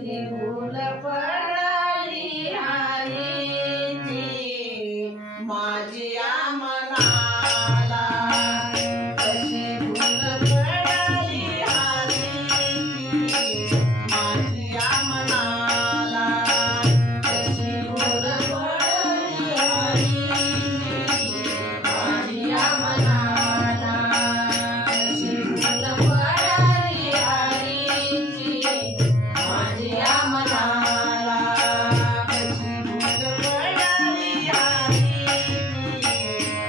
फूल पडाली हरीची माझ्या मनाला कशी फूल पडाली हरीची माझ्या मनाला कशी फूल पडाली हरीची माझ्या मनाला कशी फूल पडाली हरीची माझ्या मनाला कशी फूल पडाली हरीची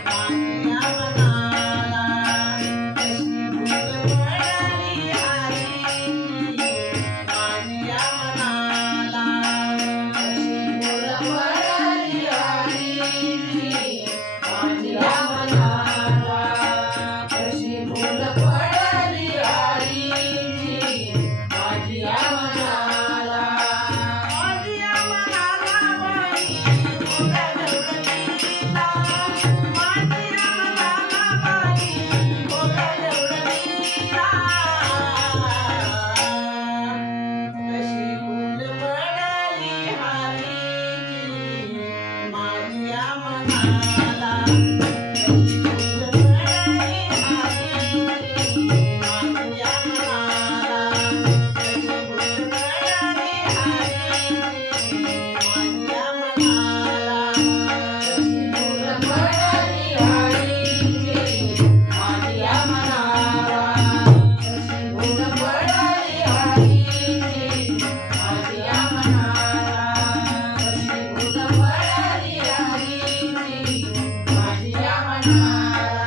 माझ्या मनाला कशी फूल पडाली हरीची माझ्या मनाला कशी फूल पडाली हरीची माझ्या मनाला कशी फूल पडाली हरीची माझ्या मनाला माझ्या मनाला बाई मोठ्या जवळीला माझ्या मनाला बाई मोठ्या जवळीला कशी फूल पडाली हरीची माझ्या मनाला कशी फूल पडाली हरीची माझ्या मनाला कशी फूल पडाली हरीची माझ्या मनाला कशी फूल पडाली हरीची माझ्या मनाला कशी फूल पडाली हरीची माझ्या मनाला कशी फूल पडाली हरीची माझ्या मनाला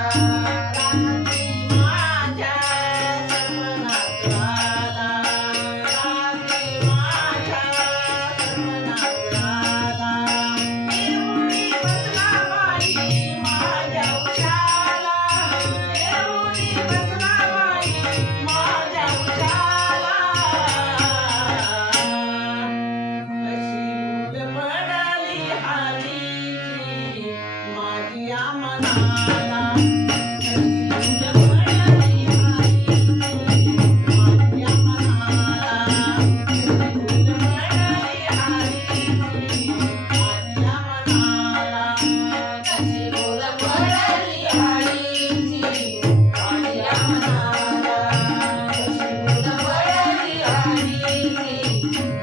रात्री माझ्या सपनात आला रात्री माझ्या सपनात आला येऊनी बसला बाई माझ्या उशाला येऊनी बसला बाई माझ्या उशाला कशी फूल पडाली हरीची माझ्या मनाला कशी फूल पडाली हरीची माझ्या मनाला कशी फूल पडाली हरीची माझ्या मनाला कशी फूल पडाली हरीची माझ्या मनाला कशी फूल पडाली हरीची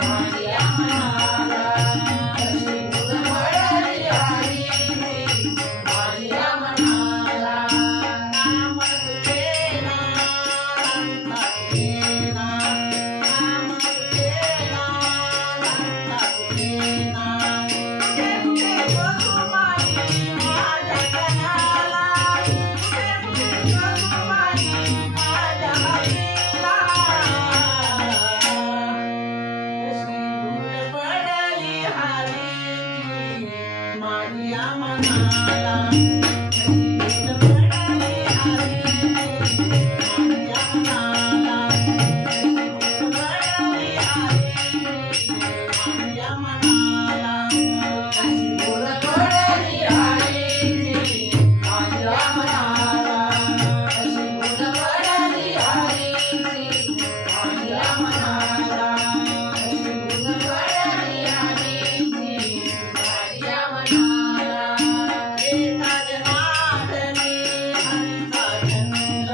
माझ्या मनाला कशी फूल पडाली हरीची माझ्या मनाला नाम तुझेना सांगता तुझेना नाम तुझेना सांगता तुझेना कुठे कुठे बघू बाई माझ्या कण्याला कुठे कुठे बघू बाई माझ्या हरीला कशी फूल पडाली हरीची माझ्या मनाला कशी फूल पडाली हरीची माझ्या मनाला कशी फूल पडाली हरीची माझ्या मनाला कशी फूल पडाली हरीची माझ्या मनाला कशी फूल पडाली हरीची माझ्या मनाला कशी फूल पडाली हरीची माझ्या मनाला एका जनार्दनी हरीचा छंद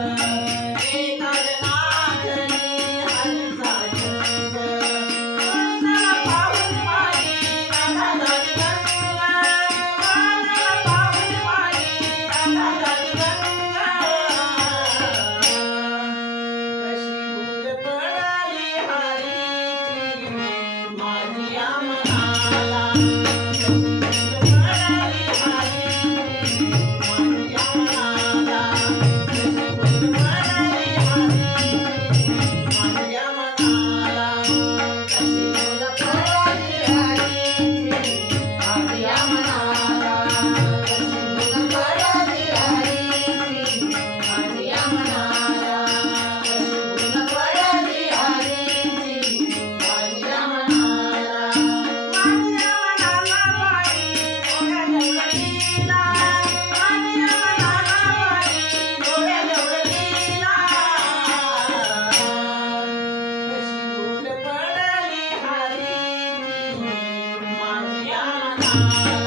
एका जनार्दनी हरीचा छंद वाजला पाऊल बाई राधा झाली गंगा वाजला पाऊल बाई राधा झाली गंगा कशी फूल पडाली हरीची माझ्या मनाला कशी फूल पडाली हरीची माझ्या मनाला कशी फूल पडाली हरीची माझ्या मनाला कशी फूल पडाली हरीची माझ्या मनाला कशी फूल पडाली हरीची माझ्या मनाला कशी फूल पडाली हरीची माझ्या मनाला माझ्या मनाला बाई मोठ्या जवळीला माझ्या मनाला बाई मोठ्या जवळीला कशी फूल पडाली म्हणाला